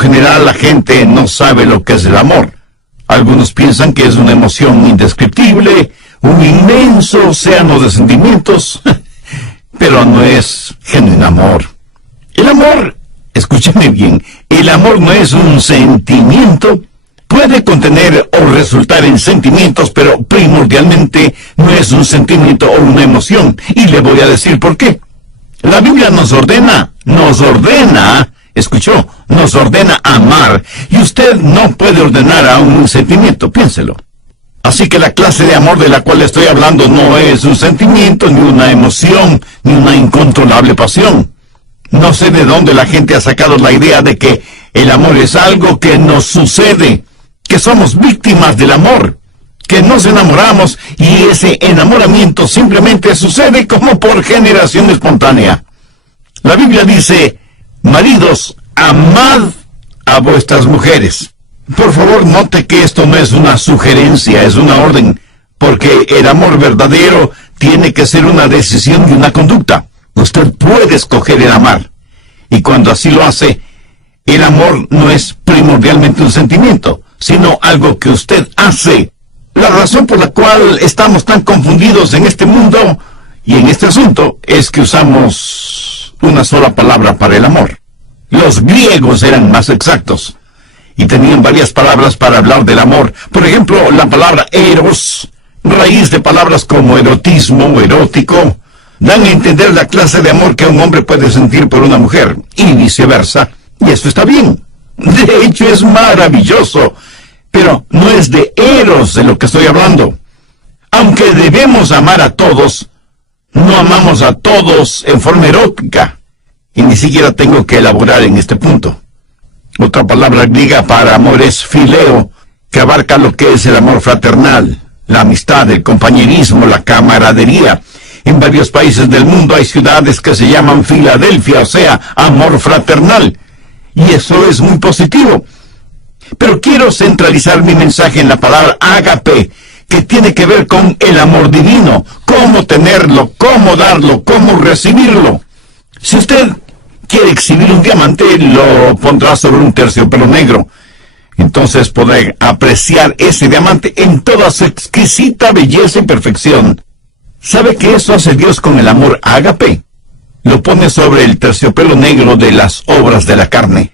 general la gente no sabe lo que es el amor. Algunos piensan que es una emoción indescriptible, un inmenso océano de sentimientos, pero no es genuino amor. El amor, escúchame bien, el amor no es un sentimiento. Puede contener o resultar en sentimientos, pero primordialmente no es un sentimiento o una emoción. Y le voy a decir por qué. La Biblia nos ordena, escuchó, nos ordena amar. Y usted no puede ordenar a un sentimiento, piénselo. Así que la clase de amor de la cual estoy hablando no es un sentimiento, ni una emoción, ni una incontrolable pasión. No sé de dónde la gente ha sacado la idea de que el amor es algo que nos sucede, que somos víctimas del amor, que nos enamoramos y ese enamoramiento simplemente sucede como por generación espontánea. La Biblia dice, maridos, amad a vuestras mujeres. Por favor, note que esto no es una sugerencia, es una orden, porque el amor verdadero tiene que ser una decisión y una conducta. Usted puede escoger el amar, y cuando así lo hace, el amor no es primordialmente un sentimiento, sino algo que usted hace. La razón por la cual estamos tan confundidos en este mundo y en este asunto es que usamos una sola palabra para el amor. Los griegos eran más exactos y tenían varias palabras para hablar del amor. Por ejemplo, la palabra eros, raíz de palabras como erotismo o erótico, dan a entender la clase de amor que un hombre puede sentir por una mujer y viceversa. Y esto está bien. De hecho, es maravilloso. Pero no es de eros de lo que estoy hablando. Aunque debemos amar a todos, no amamos a todos en forma erótica. Y ni siquiera tengo que elaborar en este punto. Otra palabra griega para amor es fileo, que abarca lo que es el amor fraternal, la amistad, el compañerismo, la camaradería. En varios países del mundo hay ciudades que se llaman Filadelfia, o sea, amor fraternal. Y eso es muy positivo. Pero quiero centralizar mi mensaje en la palabra ágape, que tiene que ver con el amor divino, cómo tenerlo, cómo darlo, cómo recibirlo. Si usted quiere exhibir un diamante, lo pondrá sobre un terciopelo negro. Entonces podrá apreciar ese diamante en toda su exquisita belleza y perfección. ¿Sabe qué eso hace Dios con el amor ágape? Lo pone sobre el terciopelo negro de las obras de la carne.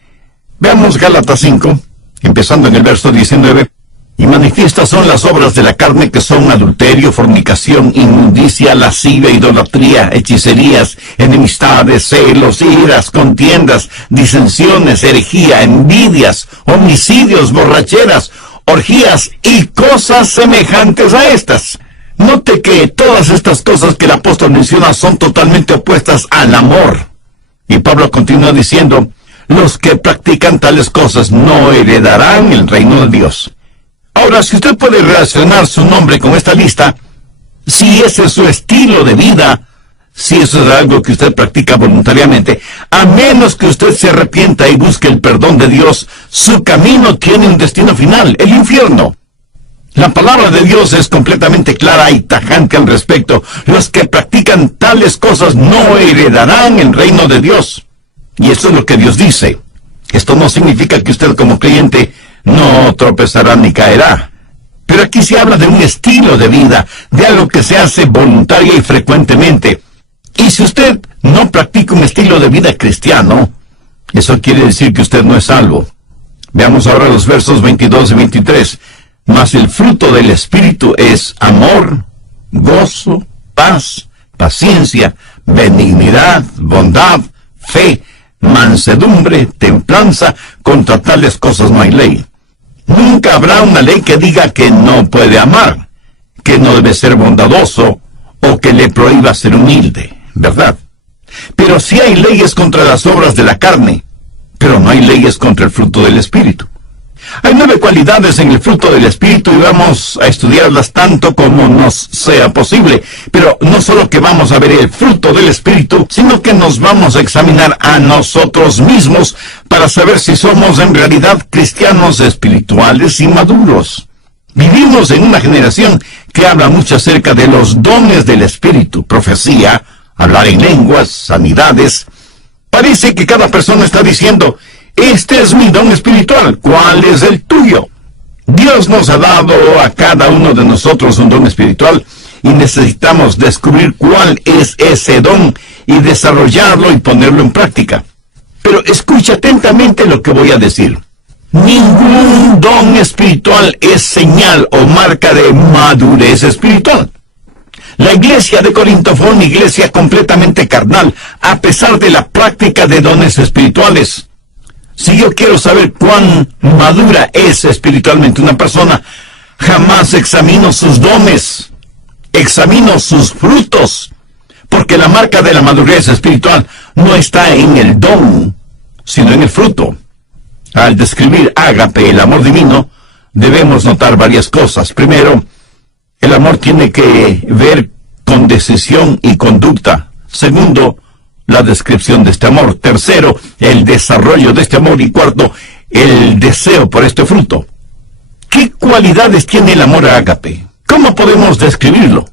Veamos Gálatas 5. Empezando en el verso 19, y manifiestas son las obras de la carne, que son adulterio, fornicación, inmundicia, lascivia, idolatría, hechicerías, enemistades, celos, iras, contiendas, disensiones, herejía, envidias, homicidios, borracheras, orgías y cosas semejantes a estas. Note que todas estas cosas que el apóstol menciona son totalmente opuestas al amor. Y Pablo continúa diciendo, los que practican tales cosas no heredarán el reino de Dios. Ahora, si usted puede relacionar su nombre con esta lista, si ese es su estilo de vida, si eso es algo que usted practica voluntariamente, a menos que usted se arrepienta y busque el perdón de Dios, su camino tiene un destino final, el infierno. La palabra de Dios es completamente clara y tajante al respecto. Los que practican tales cosas no heredarán el reino de Dios. Y eso es lo que Dios dice. Esto no significa que usted como creyente no tropezará ni caerá. Pero aquí se habla de un estilo de vida, de algo que se hace voluntaria y frecuentemente. Y si usted no practica un estilo de vida cristiano, eso quiere decir que usted no es salvo. Veamos ahora los versos 22 y 23. Mas el fruto del Espíritu es amor, gozo, paz, paciencia, benignidad, bondad, fe, mansedumbre, templanza. Contra tales cosas no hay ley. Nunca habrá una ley que diga que no puede amar, que no debe ser bondadoso o que le prohíba ser humilde, ¿verdad? Pero sí hay leyes contra las obras de la carne, pero no hay leyes contra el fruto del Espíritu. Hay 9 cualidades en el fruto del Espíritu y vamos a estudiarlas tanto como nos sea posible. Pero no solo que vamos a ver el fruto del Espíritu, sino que nos vamos a examinar a nosotros mismos para saber si somos en realidad cristianos espirituales y maduros. Vivimos en una generación que habla mucho acerca de los dones del Espíritu, profecía, hablar en lenguas, sanidades. Parece que cada persona está diciendo, Este es mi don espiritual. ¿Cuál es el tuyo? Dios nos ha dado a cada uno de nosotros un don espiritual y necesitamos descubrir cuál es ese don y desarrollarlo y ponerlo en práctica. Pero escucha atentamente lo que voy a decir. Ningún don espiritual es señal o marca de madurez espiritual. La iglesia de Corinto fue una iglesia completamente carnal, a pesar de la práctica de dones espirituales. Si yo quiero saber cuán madura es espiritualmente una persona, jamás examino sus dones, examino sus frutos, porque la marca de la madurez espiritual no está en el don, sino en el fruto. Al describir ágape, el amor divino, debemos notar varias cosas. Primero, el amor tiene que ver con decisión y conducta. Segundo, la descripción de este amor. Tercero, el desarrollo de este amor. Y cuarto, el deseo por este fruto. ¿Qué cualidades tiene el amor ágape? ¿Cómo podemos describirlo?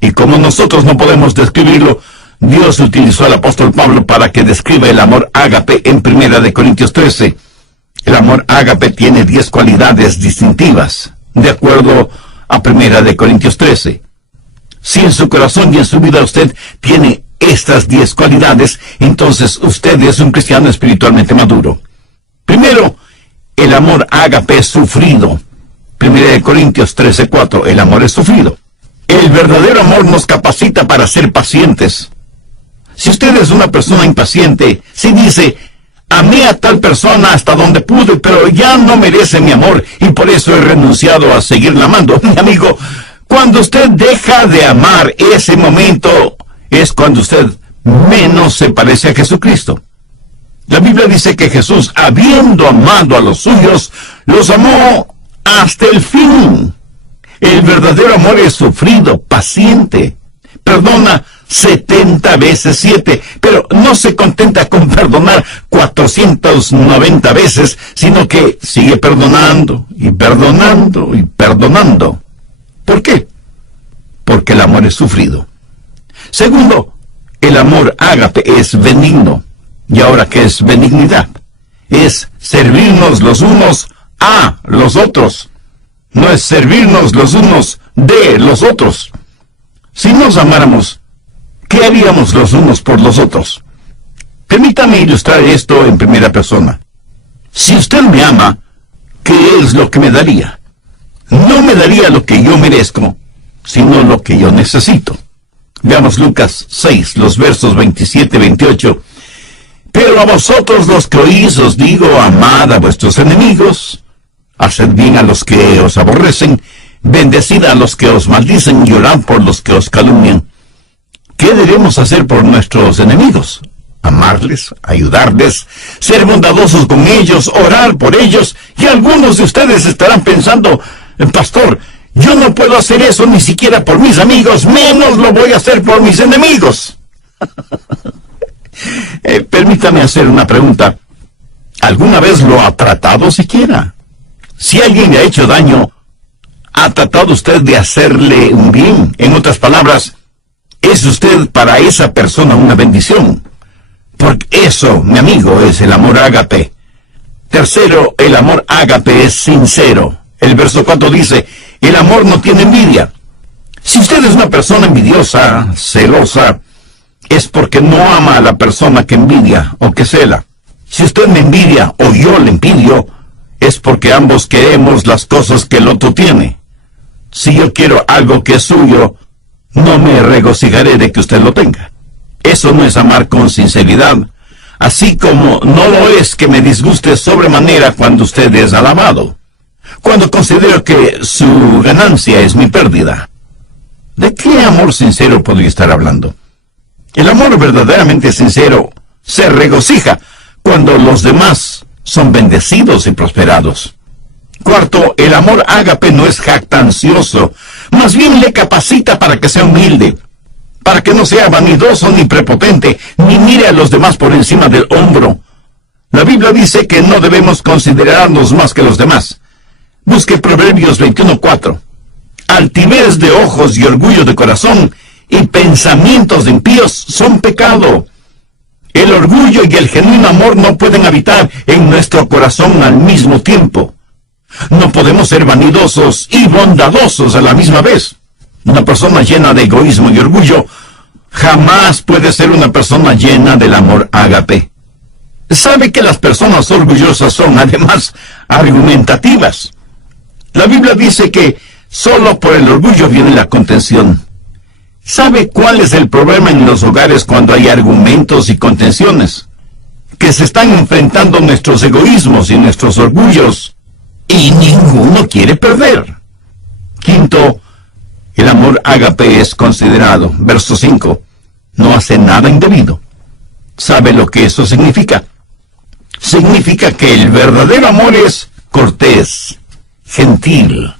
Y como nosotros no podemos describirlo, Dios utilizó al apóstol Pablo para que describa el amor ágape en 1 Corintios 13. El amor ágape tiene 10 cualidades distintivas, de acuerdo a 1 Corintios 13. Si en su corazón y en su vida usted tiene estas 10 cualidades, entonces usted es un cristiano espiritualmente maduro. Primero, el amor ágape es sufrido. 1 Corintios 13:4, el amor es sufrido. El verdadero amor nos capacita para ser pacientes. Si usted es una persona impaciente, si dice, amé a tal persona hasta donde pude, pero ya no merece mi amor y por eso he renunciado a seguirla amando. Mi amigo, cuando usted deja de amar, ese momento es cuando usted menos se parece a Jesucristo. La Biblia dice que Jesús, habiendo amado a los suyos, los amó hasta el fin. El verdadero amor es sufrido, paciente, perdona 70 veces 7, pero no se contenta con perdonar 490 veces, sino que sigue perdonando y perdonando y perdonando. ¿Por qué? Porque el amor es sufrido. Segundo, el amor ágape es benigno. ¿Y ahora qué es benignidad? Es servirnos los unos a los otros. No es servirnos los unos de los otros. Si nos amáramos, ¿qué haríamos los unos por los otros? Permítame ilustrar esto en primera persona. Si usted me ama, ¿qué es lo que me daría? No me daría lo que yo merezco, sino lo que yo necesito. Veamos Lucas 6, los versos 27 y 28. Pero a vosotros los que oís os digo, amad a vuestros enemigos, haced bien a los que os aborrecen, bendecid a los que os maldicen y orad por los que os calumnian. ¿Qué debemos hacer por nuestros enemigos? Amarles, ayudarles, ser bondadosos con ellos, orar por ellos. Y algunos de ustedes estarán pensando, pastor, yo no puedo hacer eso ni siquiera por mis amigos, menos lo voy a hacer por mis enemigos. Permítame hacer una pregunta. ¿Alguna vez lo ha tratado siquiera? Si alguien le ha hecho daño, ¿ha tratado usted de hacerle un bien? En otras palabras, ¿es usted para esa persona una bendición? Porque eso, mi amigo, es el amor ágape. Tercero, el amor ágape es sincero. El verso 4 dice, el amor no tiene envidia. Si usted es una persona envidiosa, celosa, es porque no ama a la persona que envidia o que cela. Si usted me envidia o yo le envidio, es porque ambos queremos las cosas que el otro tiene. Si yo quiero algo que es suyo, no me regocijaré de que usted lo tenga. Eso no es amar con sinceridad, así como no lo es que me disguste sobremanera cuando usted es alabado, cuando considero que su ganancia es mi pérdida. ¿De qué amor sincero podría estar hablando? El amor verdaderamente sincero se regocija cuando los demás son bendecidos y prosperados. Cuarto, el amor ágape no es jactancioso, más bien le capacita para que sea humilde, para que no sea vanidoso ni prepotente, ni mire a los demás por encima del hombro. La Biblia dice que no debemos considerarnos más que los demás. Busque Proverbios 21:4. Altivez de ojos y orgullo de corazón y pensamientos de impíos son pecado. El orgullo y el genuino amor no pueden habitar en nuestro corazón al mismo tiempo. No podemos ser vanidosos y bondadosos a la misma vez. Una persona llena de egoísmo y orgullo jamás puede ser una persona llena del amor ágape. Sabe que las personas orgullosas son además argumentativas. La Biblia dice que solo por el orgullo viene la contención. ¿Sabe cuál es el problema en los hogares cuando hay argumentos y contenciones? Que se están enfrentando nuestros egoísmos y nuestros orgullos, y ninguno quiere perder. Quinto, el amor ágape es considerado. Verso 5. No hace nada indebido. ¿Sabe lo que eso significa? Significa que el verdadero amor es cortés, gentil.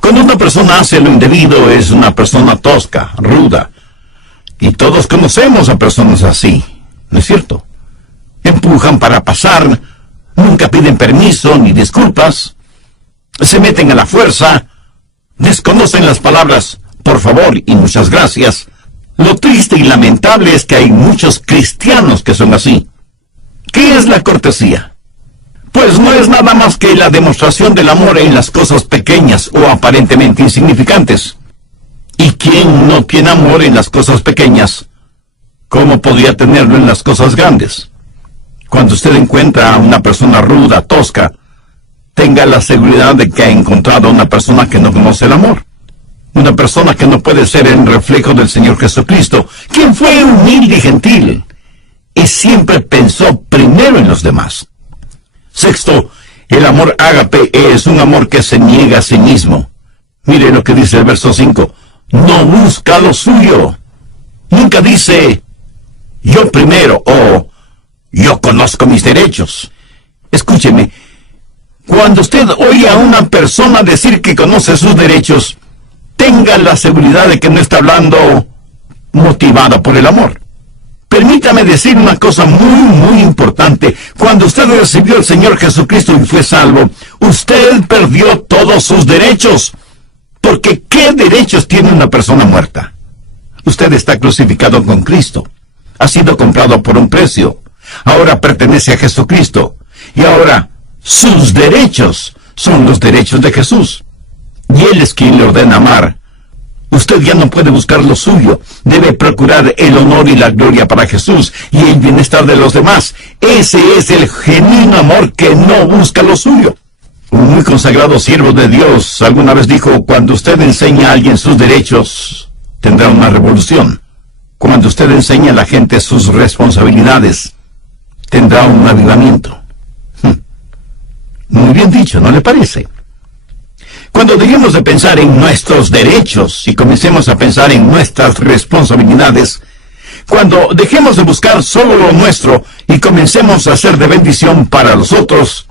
Cuando una persona hace lo indebido, es una persona tosca, ruda. Y todos conocemos a personas así, ¿no es cierto? Empujan para pasar, nunca piden permiso ni disculpas, se meten a la fuerza, desconocen las palabras por favor y muchas gracias. Lo triste y lamentable es que hay muchos cristianos que son así. ¿Qué es la cortesía? Pues no es nada más que la demostración del amor en las cosas pequeñas o aparentemente insignificantes. ¿Y quién no tiene amor en las cosas pequeñas? ¿Cómo podría tenerlo en las cosas grandes? Cuando usted encuentra a una persona ruda, tosca, tenga la seguridad de que ha encontrado a una persona que no conoce el amor. Una persona que no puede ser el reflejo del Señor Jesucristo, quien fue humilde y gentil, y siempre pensó primero en los demás. Sexto, el amor ágape es un amor que se niega a sí mismo. Mire lo que dice el verso 5. No busca lo suyo. Nunca dice, yo primero, o yo conozco mis derechos. Escúcheme, cuando usted oye a una persona decir que conoce sus derechos, tenga la seguridad de que no está hablando motivada por el amor. Permítame decir una cosa muy importante. Cuando usted recibió al Señor Jesucristo y fue salvo, usted perdió todos sus derechos. Porque ¿qué derechos tiene una persona muerta? Usted está crucificado con Cristo. Ha sido comprado por un precio. Ahora pertenece a Jesucristo. Y ahora sus derechos son los derechos de Jesús. Y Él es quien le ordena amar. Usted ya no puede buscar lo suyo. Debe procurar el honor y la gloria para Jesús y el bienestar de los demás. Ese es el genuino amor que no busca lo suyo. Un muy consagrado siervo de Dios alguna vez dijo, cuando usted enseña a alguien sus derechos, tendrá una revolución. Cuando usted enseña a la gente sus responsabilidades, tendrá un avivamiento. Muy bien dicho, ¿no le parece? Cuando dejemos de pensar en nuestros derechos y comencemos a pensar en nuestras responsabilidades, cuando dejemos de buscar solo lo nuestro y comencemos a ser de bendición para los otros,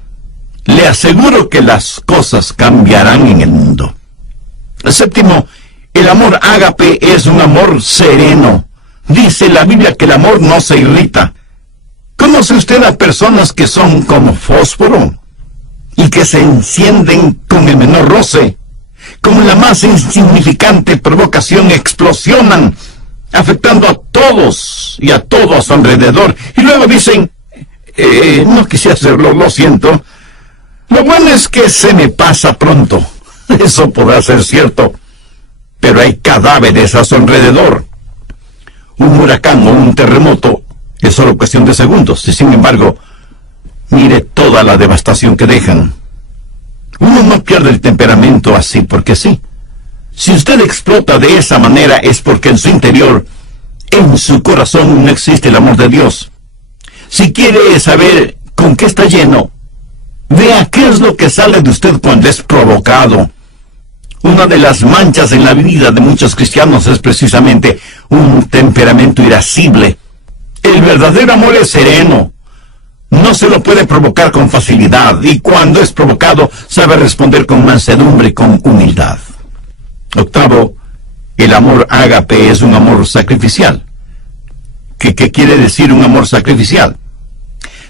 le aseguro que las cosas cambiarán en el mundo. Séptimo, el amor ágape es un amor sereno. Dice la Biblia que el amor no se irrita. ¿Conoce usted a personas que son como fósforo y que se encienden con el menor roce? Con la más insignificante provocación explosionan, afectando a todos y a todo a su alrededor. Y luego dicen, no quise hacerlo, lo siento. Lo bueno es que se me pasa pronto. Eso podrá ser cierto, pero hay cadáveres a su alrededor. Un huracán o un terremoto es solo cuestión de segundos, y sin embargo, mire toda la devastación que dejan. Uno no pierde el temperamento así porque sí. Si usted explota de esa manera es porque en su interior, en su corazón, no existe el amor de Dios. Si quiere saber con qué está lleno, vea qué es lo que sale de usted cuando es provocado. Una de las manchas en la vida de muchos cristianos es precisamente un temperamento irascible. El verdadero amor es sereno. No se lo puede provocar con facilidad, y cuando es provocado, sabe responder con mansedumbre y con humildad. Octavo, el amor ágape es un amor sacrificial. ¿Qué quiere decir un amor sacrificial?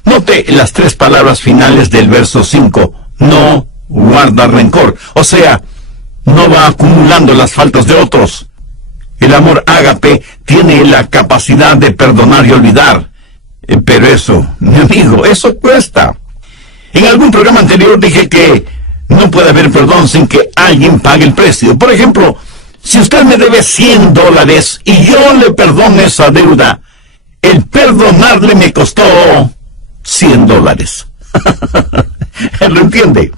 Note las tres palabras finales del verso 5. No guarda rencor. O sea, no va acumulando las faltas de otros. El amor ágape tiene la capacidad de perdonar y olvidar. Pero eso, mi amigo, eso cuesta. En algún programa anterior dije que no puede haber perdón sin que alguien pague el precio. Por ejemplo, si usted me debe $100 y yo le perdono esa deuda, el perdonarle me costó $100. ¿Lo entiende?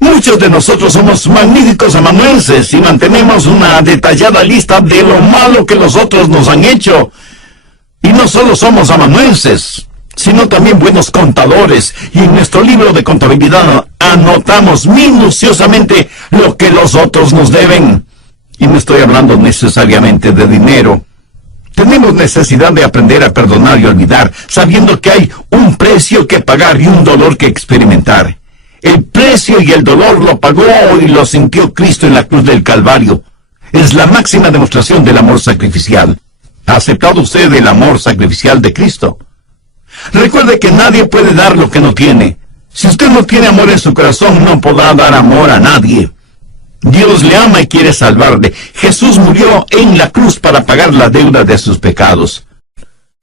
Muchos de nosotros somos magníficos amanuenses y mantenemos una detallada lista de lo malo que los otros nos han hecho. Y no solo somos amanuenses, sino también buenos contadores. Y en nuestro libro de contabilidad anotamos minuciosamente lo que los otros nos deben. Y no estoy hablando necesariamente de dinero. Tenemos necesidad de aprender a perdonar y olvidar, sabiendo que hay un precio que pagar y un dolor que experimentar. El precio y el dolor lo pagó y lo sintió Cristo en la cruz del Calvario. Es la máxima demostración del amor sacrificial. ¿Ha aceptado usted el amor sacrificial de Cristo? Recuerde que nadie puede dar lo que no tiene. Si usted no tiene amor en su corazón, no podrá dar amor a nadie. Dios le ama y quiere salvarle. Jesús murió en la cruz para pagar la deuda de sus pecados.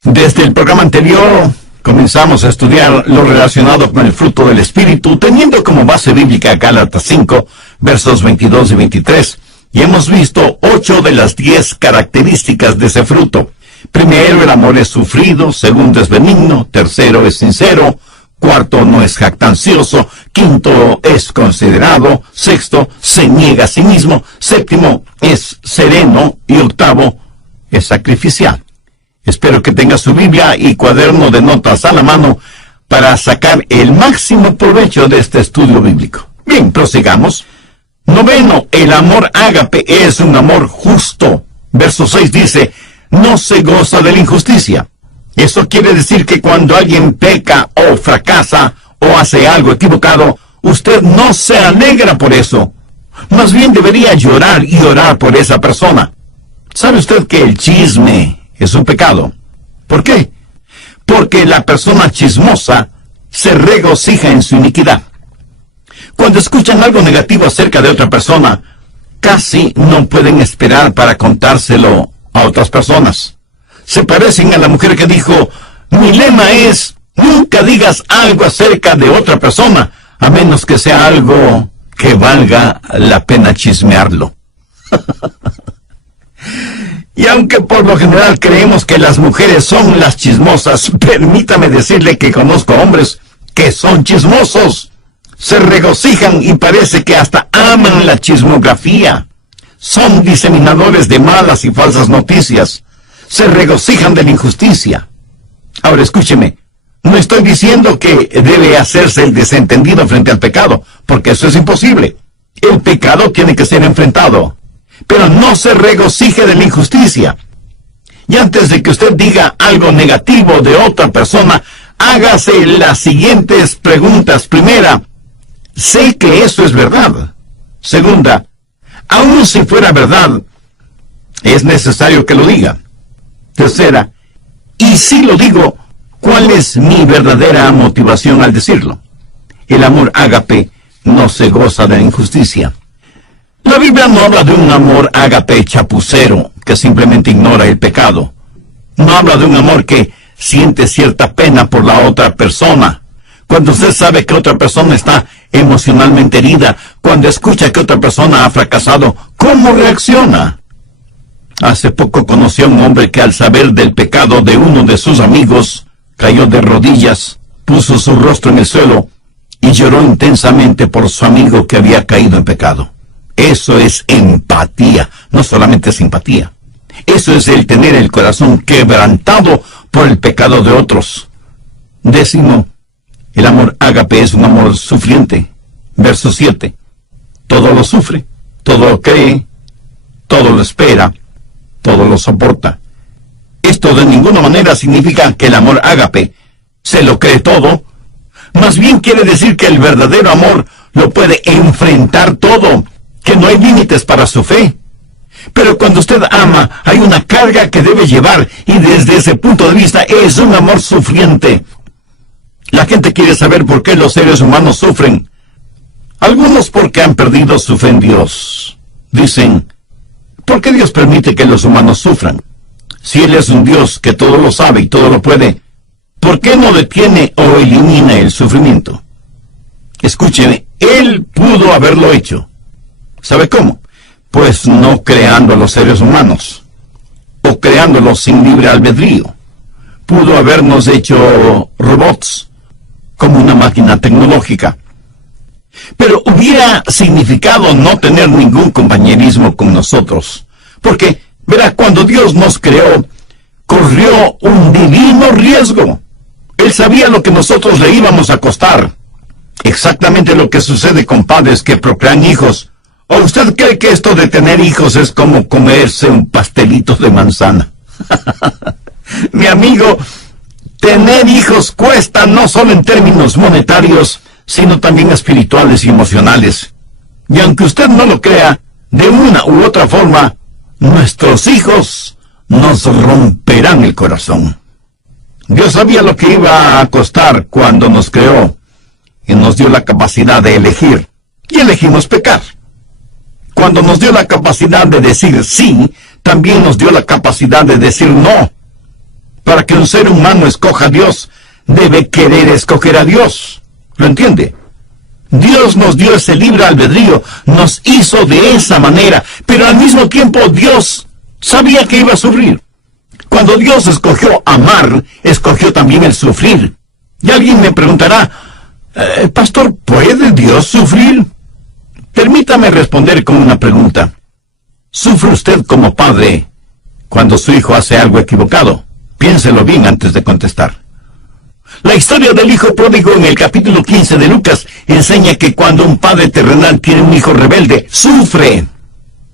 Desde el programa anterior comenzamos a estudiar lo relacionado con el fruto del Espíritu, teniendo como base bíblica Gálatas 5, versos 22 y 23. Y hemos visto 8 de las 10 características de ese fruto. Primero, el amor es sufrido. Segundo, es benigno. Tercero, es sincero. Cuarto, no es jactancioso. Quinto, es considerado. Sexto, se niega a sí mismo. Séptimo, es sereno. Y octavo, es sacrificial. Espero que tenga su Biblia y cuaderno de notas a la mano para sacar el máximo provecho de este estudio bíblico. Bien, prosigamos. Noveno, el amor ágape es un amor justo. Verso 6 dice, no se goza de la injusticia. Eso quiere decir que cuando alguien peca o fracasa o hace algo equivocado, usted no se alegra por eso. Más bien debería llorar y orar por esa persona. ¿Sabe usted que el chisme es un pecado? ¿Por qué? Porque la persona chismosa se regocija en su iniquidad. Cuando escuchan algo negativo acerca de otra persona, casi no pueden esperar para contárselo a otras personas. Se parecen a la mujer que dijo, mi lema es, nunca digas algo acerca de otra persona, a menos que sea algo que valga la pena chismearlo. Y aunque por lo general creemos que las mujeres son las chismosas, permítame decirle que conozco hombres que son chismosos. Se regocijan y parece que hasta aman la chismografía. Son diseminadores de malas y falsas noticias. Se regocijan de la injusticia. Ahora escúcheme, no estoy diciendo que debe hacerse el desentendido frente al pecado, porque eso es imposible. El pecado tiene que ser enfrentado. Pero no se regocije de la injusticia. Y antes de que usted diga algo negativo de otra persona, hágase las siguientes preguntas. Primera, sé que eso es verdad. Segunda, aun si fuera verdad, es necesario que lo diga. Tercera, y si lo digo, ¿cuál es mi verdadera motivación al decirlo? El amor ágape no se goza de la injusticia. La Biblia no habla de un amor ágape chapucero que simplemente ignora el pecado. No habla de un amor que siente cierta pena por la otra persona. Cuando usted sabe que otra persona está emocionalmente herida, cuando escucha que otra persona ha fracasado, ¿cómo reacciona? Hace poco conocí a un hombre que al saber del pecado de uno de sus amigos, cayó de rodillas, puso su rostro en el suelo y lloró intensamente por su amigo que había caído en pecado. Eso es empatía, no solamente simpatía. Eso es el tener el corazón quebrantado por el pecado de otros. Décimo, el amor ágape es un amor sufriente. Verso 7. Todo lo sufre, todo lo cree, todo lo espera, todo lo soporta. Esto de ninguna manera significa que el amor ágape se lo cree todo. Más bien quiere decir que el verdadero amor lo puede enfrentar todo, que no hay límites para su fe. Pero cuando usted ama, hay una carga que debe llevar, y desde ese punto de vista es un amor sufriente. La gente quiere saber por qué los seres humanos sufren. Algunos porque han perdido su fe en Dios. Dicen, ¿por qué Dios permite que los humanos sufran? Si Él es un Dios que todo lo sabe y todo lo puede, ¿por qué no detiene o elimina el sufrimiento? Escúcheme, Él pudo haberlo hecho. ¿Sabe cómo? Pues no creando a los seres humanos, o creándolos sin libre albedrío. Pudo habernos hecho robots, como una máquina tecnológica. Pero hubiera significado no tener ningún compañerismo con nosotros. Porque, verá, cuando Dios nos creó, corrió un divino riesgo. Él sabía lo que nosotros le íbamos a costar. Exactamente lo que sucede con padres que procrean hijos. ¿O usted cree que esto de tener hijos es como comerse un pastelito de manzana? Mi amigo, tener hijos cuesta no solo en términos monetarios, sino también espirituales y emocionales. Y aunque usted no lo crea, de una u otra forma, nuestros hijos nos romperán el corazón. Dios sabía lo que iba a costar cuando nos creó y nos dio la capacidad de elegir. Y elegimos pecar. Cuando nos dio la capacidad de decir sí, también nos dio la capacidad de decir no. Para que un ser humano escoja a Dios, debe querer escoger a Dios. ¿Lo entiende? Dios nos dio ese libre albedrío, nos hizo de esa manera, pero al mismo tiempo Dios sabía que iba a sufrir. Cuando Dios escogió amar, escogió también el sufrir. Y alguien me preguntará, Pastor, ¿puede Dios sufrir? Permítame responder con una pregunta. ¿Sufre usted como padre cuando su hijo hace algo equivocado? Piénselo bien antes de contestar. La historia del hijo pródigo en el capítulo 15 de Lucas enseña que cuando un padre terrenal tiene un hijo rebelde, sufre.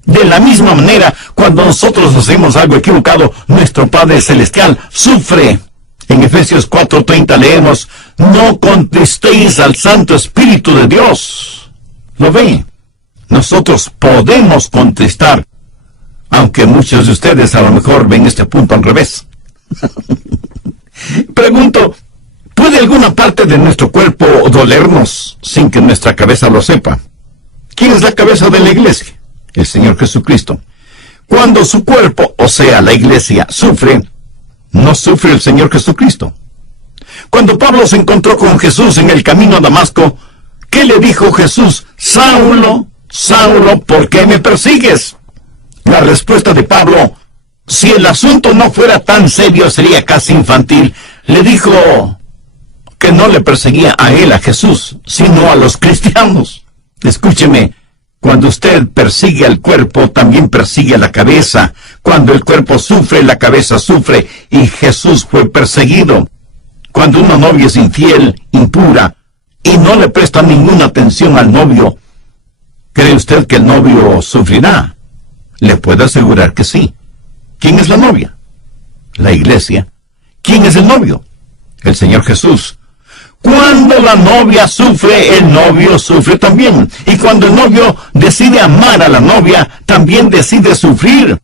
De la misma manera, cuando nosotros hacemos algo equivocado, nuestro Padre Celestial sufre. En Efesios 4:30 leemos, no contristéis al Santo Espíritu de Dios. ¿Lo ve? Nosotros podemos contristar, aunque muchos de ustedes a lo mejor ven este punto al revés. Pregunto, ¿puede alguna parte de nuestro cuerpo dolernos sin que nuestra cabeza lo sepa? ¿Quién es la cabeza de la iglesia? El Señor Jesucristo. Cuando su cuerpo, o sea, la iglesia, sufre, no sufre el Señor Jesucristo. Cuando Pablo se encontró con Jesús en el camino a Damasco, ¿qué le dijo Jesús? Saulo, Saulo, ¿por qué me persigues? La respuesta de Pablo, si el asunto no fuera tan serio, sería casi infantil. Le dijo que no le perseguía a él, a Jesús, sino a los cristianos. Escúcheme, cuando usted persigue al cuerpo, también persigue a la cabeza. Cuando el cuerpo sufre, la cabeza sufre, y Jesús fue perseguido. Cuando una novia es infiel, impura, y no le presta ninguna atención al novio, ¿cree usted que el novio sufrirá? Le puedo asegurar que sí. ¿Quién es la novia? La iglesia. ¿Quién es el novio? El Señor Jesús. Cuando la novia sufre, el novio sufre también. Y cuando el novio decide amar a la novia, también decide sufrir.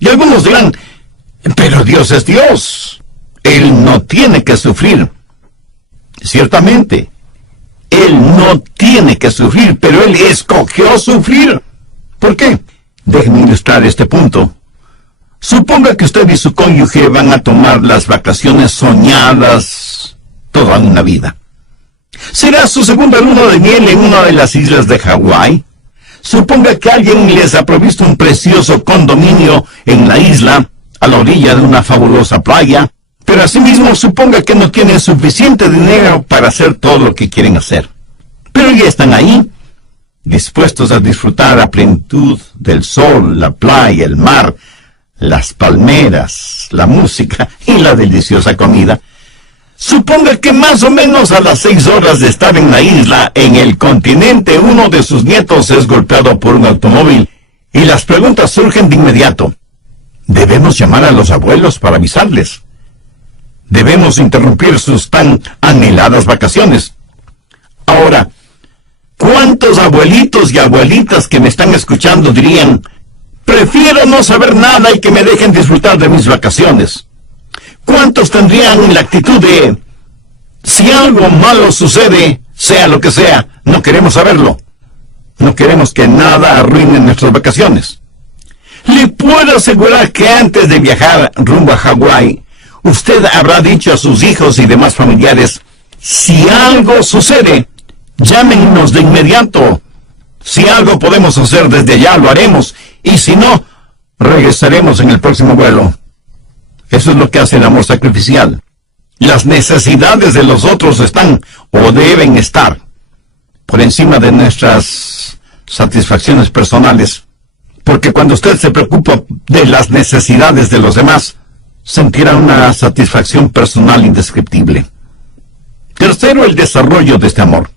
Y algunos dirán, pero Dios es Dios. Él no tiene que sufrir. Ciertamente, Él no tiene que sufrir, pero Él escogió sufrir. ¿Por qué? Déjenme ilustrar este punto. Suponga que usted y su cónyuge van a tomar las vacaciones soñadas toda una vida. ¿Será su segunda luna de miel en una de las islas de Hawái? Suponga que alguien les ha provisto un precioso condominio en la isla, a la orilla de una fabulosa playa, pero asimismo suponga que no tienen suficiente dinero para hacer todo lo que quieren hacer. Pero ya están ahí, dispuestos a disfrutar a plenitud del sol, la playa, el mar, las palmeras, la música y la deliciosa comida. Suponga que más o menos a las 6 horas de estar en la isla, en el continente, uno de sus nietos es golpeado por un automóvil y las preguntas surgen de inmediato. Debemos llamar a los abuelos para avisarles. Debemos interrumpir sus tan anheladas vacaciones. Ahora, ¿cuántos abuelitos y abuelitas que me están escuchando dirían, prefiero no saber nada y que me dejen disfrutar de mis vacaciones? ¿Cuántos tendrían la actitud de, si algo malo sucede, sea lo que sea, no queremos saberlo? No queremos que nada arruine nuestras vacaciones. Le puedo asegurar que antes de viajar rumbo a Hawái, usted habrá dicho a sus hijos y demás familiares, si algo sucede, llámenos de inmediato. Si algo podemos hacer desde allá, lo haremos. Y si no, regresaremos en el próximo vuelo. Eso es lo que hace el amor sacrificial. Las necesidades de los otros están, o deben estar, por encima de nuestras satisfacciones personales. Porque cuando usted se preocupa de las necesidades de los demás, sentirá una satisfacción personal indescriptible. Tercero, el desarrollo de este amor.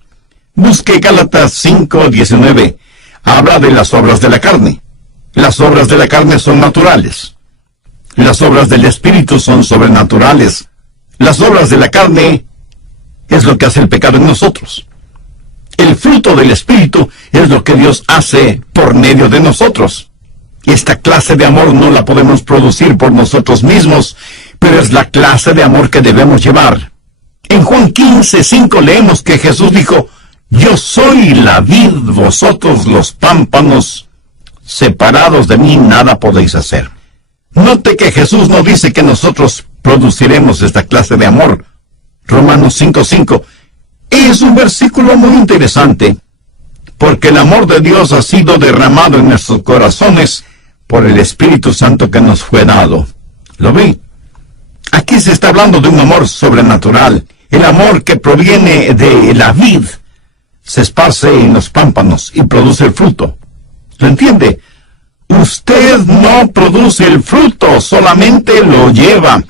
Busque Gálatas 5:19. Habla de las obras de la carne. Las obras de la carne son naturales. Las obras del Espíritu son sobrenaturales. Las obras de la carne es lo que hace el pecado en nosotros. El fruto del Espíritu es lo que Dios hace por medio de nosotros. Esta clase de amor no la podemos producir por nosotros mismos, pero es la clase de amor que debemos llevar. En Juan 15:5 leemos que Jesús dijo, yo soy la vid, vosotros los pámpanos, separados de mí nada podéis hacer. Note que Jesús no dice que nosotros produciremos esta clase de amor. Romanos 5:5 es un versículo muy interesante, porque el amor de Dios ha sido derramado en nuestros corazones por el Espíritu Santo que nos fue dado. ¿Lo ve? Aquí se está hablando de un amor sobrenatural, el amor que proviene de la vid, se esparce en los pámpanos y produce el fruto. ¿Lo entiende? Usted no produce el fruto, solamente lo lleva.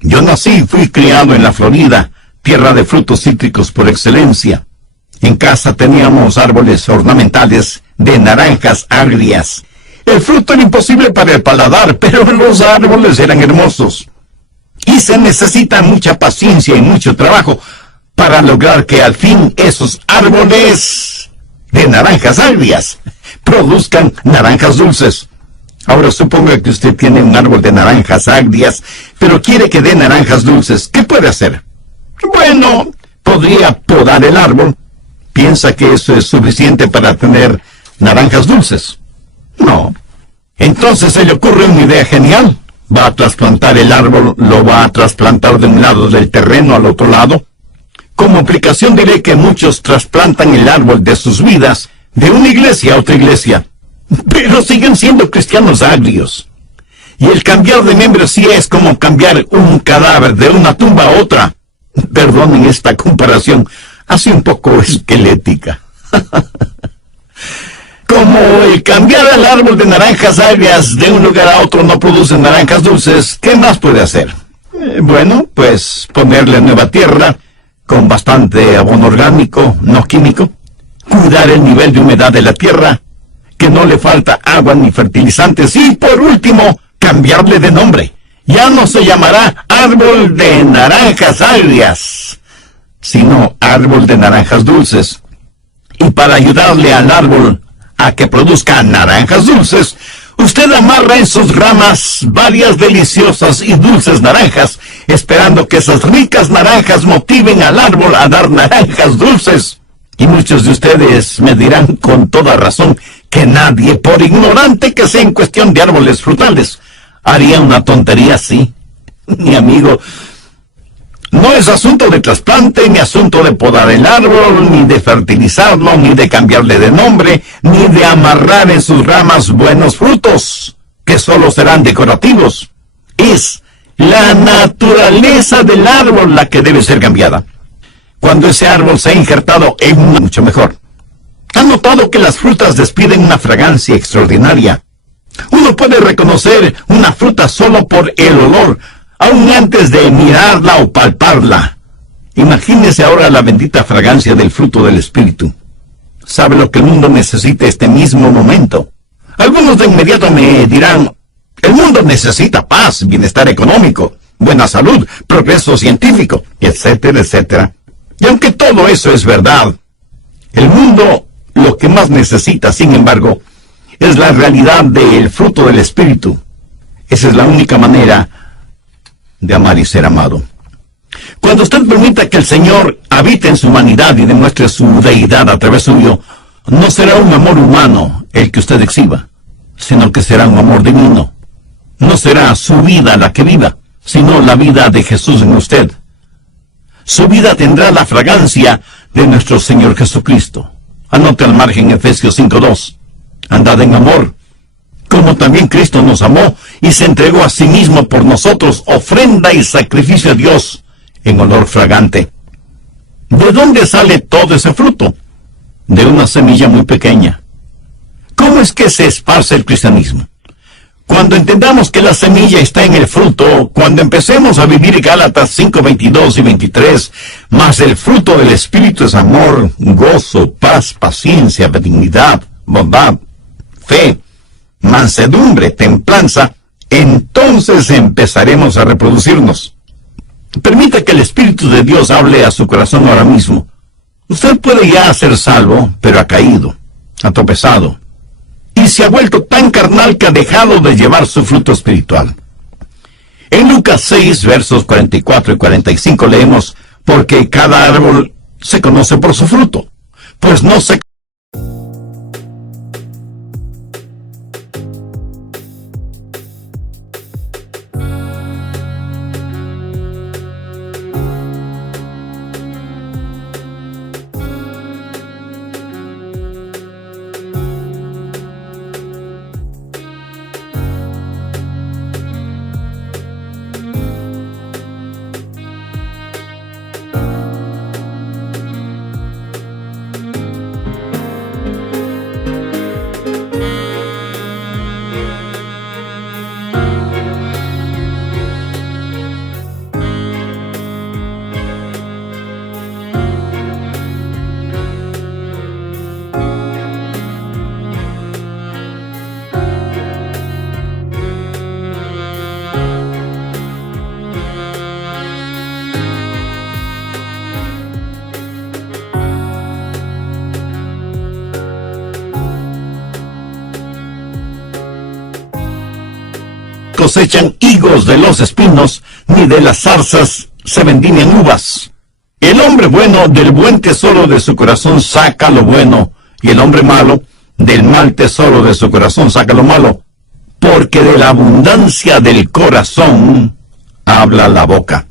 Yo nací y fui criado en la Florida, tierra de frutos cítricos por excelencia. En casa teníamos árboles ornamentales de naranjas agrias. El fruto era imposible para el paladar, pero los árboles eran hermosos. Y se necesita mucha paciencia y mucho trabajo para lograr que al fin esos árboles de naranjas agrias produzcan naranjas dulces. Ahora suponga que usted tiene un árbol de naranjas agrias, pero quiere que dé naranjas dulces. ¿Qué puede hacer? Bueno, podría podar el árbol. ¿Piensa que eso es suficiente para tener naranjas dulces? No. Entonces se le ocurre una idea genial. Va a trasplantar el árbol, lo va a trasplantar de un lado del terreno al otro lado. Como aplicación diré que muchos trasplantan el árbol de sus vidas de una iglesia a otra iglesia, pero siguen siendo cristianos agrios. Y el cambiar de membresía es como cambiar un cadáver de una tumba a otra. Perdonen esta comparación, así un poco esquelética. Como el cambiar el árbol de naranjas agrias de un lugar a otro no produce naranjas dulces, ¿qué más puede hacer? Bueno, pues ponerle nueva tierra, con bastante abono orgánico, no químico, cuidar el nivel de humedad de la tierra, que no le falta agua ni fertilizantes, y por último, cambiarle de nombre. Ya no se llamará árbol de naranjas agrias, sino árbol de naranjas dulces. Y para ayudarle al árbol a que produzca naranjas dulces, usted amarra en sus ramas varias deliciosas y dulces naranjas, esperando que esas ricas naranjas motiven al árbol a dar naranjas dulces. Y muchos de ustedes me dirán con toda razón que nadie, por ignorante que sea en cuestión de árboles frutales, haría una tontería así. Mi amigo, no es asunto de trasplante, ni asunto de podar el árbol, ni de fertilizarlo, ni de cambiarle de nombre, ni de amarrar en sus ramas buenos frutos, que solo serán decorativos. Es la naturaleza del árbol la que debe ser cambiada. Cuando ese árbol se ha injertado en una mucho mejor. ¿Han notado que las frutas despiden una fragancia extraordinaria? Uno puede reconocer una fruta solo por el olor, aún antes de mirarla o palparla. Imagínese ahora la bendita fragancia del fruto del Espíritu. ¿Sabe lo que el mundo necesita este mismo momento? Algunos de inmediato me dirán, el mundo necesita paz, bienestar económico, buena salud, progreso científico, etcétera, etcétera. Y aunque todo eso es verdad, el mundo lo que más necesita, sin embargo, es la realidad del fruto del Espíritu. Esa es la única manera de amar y ser amado. Cuando usted permita que el Señor habite en su humanidad y demuestre su deidad a través suyo, no será un amor humano el que usted exhiba, sino que será un amor divino. No será su vida la que viva, sino la vida de Jesús en usted. Su vida tendrá la fragancia de nuestro Señor Jesucristo. Anote al margen Efesios 5:2. Andad en amor, como también Cristo nos amó y se entregó a sí mismo por nosotros, ofrenda y sacrificio a Dios en olor fragante. ¿De dónde sale todo ese fruto? De una semilla muy pequeña. ¿Cómo es que se esparce el cristianismo? Cuando entendamos que la semilla está en el fruto, cuando empecemos a vivir Gálatas 5:22 y 23, más el fruto del Espíritu es amor, gozo, paz, paciencia, benignidad, bondad, fe, mansedumbre, templanza, entonces empezaremos a reproducirnos. Permita que el Espíritu de Dios hable a su corazón ahora mismo. Usted puede ya ser salvo, pero ha caído, ha tropezado, y se ha vuelto tan carnal que ha dejado de llevar su fruto espiritual. En Lucas 6, versos 44 y 45 leemos, porque cada árbol se conoce por su fruto, pues no se cosechan higos de los espinos, ni de las zarzas se vendimian uvas. El hombre bueno del buen tesoro de su corazón saca lo bueno, y el hombre malo del mal tesoro de su corazón saca lo malo, porque de la abundancia del corazón habla la boca.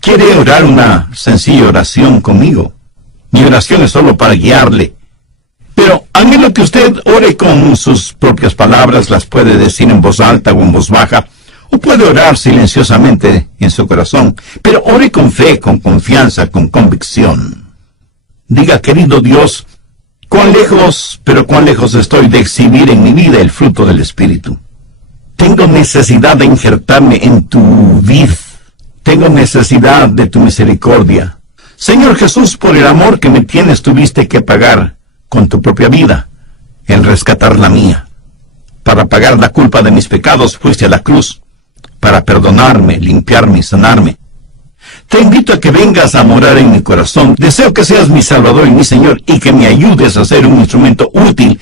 ¿Quiere orar una sencilla oración conmigo? Mi oración es solo para guiarle. Pero anhelo que usted ore con sus propias palabras, las puede decir en voz alta o en voz baja, o puede orar silenciosamente en su corazón, pero ore con fe, con confianza, con convicción. Diga, querido Dios, cuán lejos, pero cuán lejos estoy de exhibir en mi vida el fruto del Espíritu. Tengo necesidad de injertarme en tu vid. Tengo necesidad de tu misericordia. Señor Jesús, por el amor que me tienes, tuviste que pagar con tu propia vida, en rescatar la mía. Para pagar la culpa de mis pecados fuiste a la cruz, para perdonarme, limpiarme y sanarme. Te invito a que vengas a morar en mi corazón. Deseo que seas mi Salvador y mi Señor y que me ayudes a ser un instrumento útil